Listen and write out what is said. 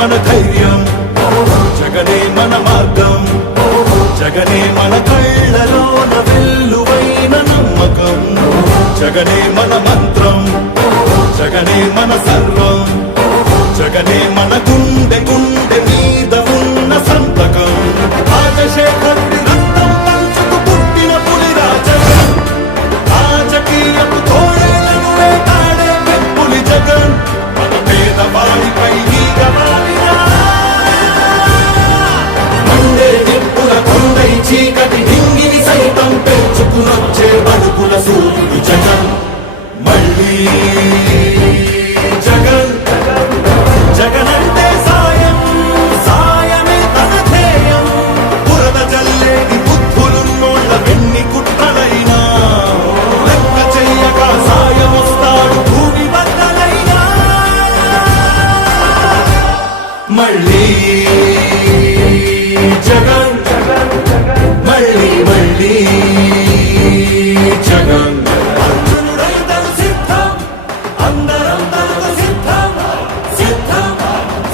మన ధైర్యం, జగనే మన మార్గం, జగనే మన కళ్ళలోన వెల్లువైన నమ్మకం, జగనే మన మంత్రం, జగనే మన సర్వం, జగనే మన గుండె గుండె మీద ఉన్న సంతకం. రాజశేఖరుడి రక్తం పంచుకు పుట్టిన పులిరా జగన్, రాజకీయపు తోడేళ్లను వేటాడే పెప్పులి జగన్, మన పేదవాడిపై ఈగవాడినా మండే నిప్పుల కొండై చీకటి డింగిని సైతం పెంచుకునొచ్చే బడుకుల సూర్యుడు జగన్. మళ్ళీ జగన్, జగనంటే సాయం, సాయమే తన ధ్యేయం. బురద జల్లేని బుద్ధులున్నోళ్ళ వెన్ని కుట్రలైనా లెక్క చెయ్యక సాయం వస్తాడు భూమి బద్దలైనా. మళ్ళీ జగన్, మళ్ళీ మళ్ళీ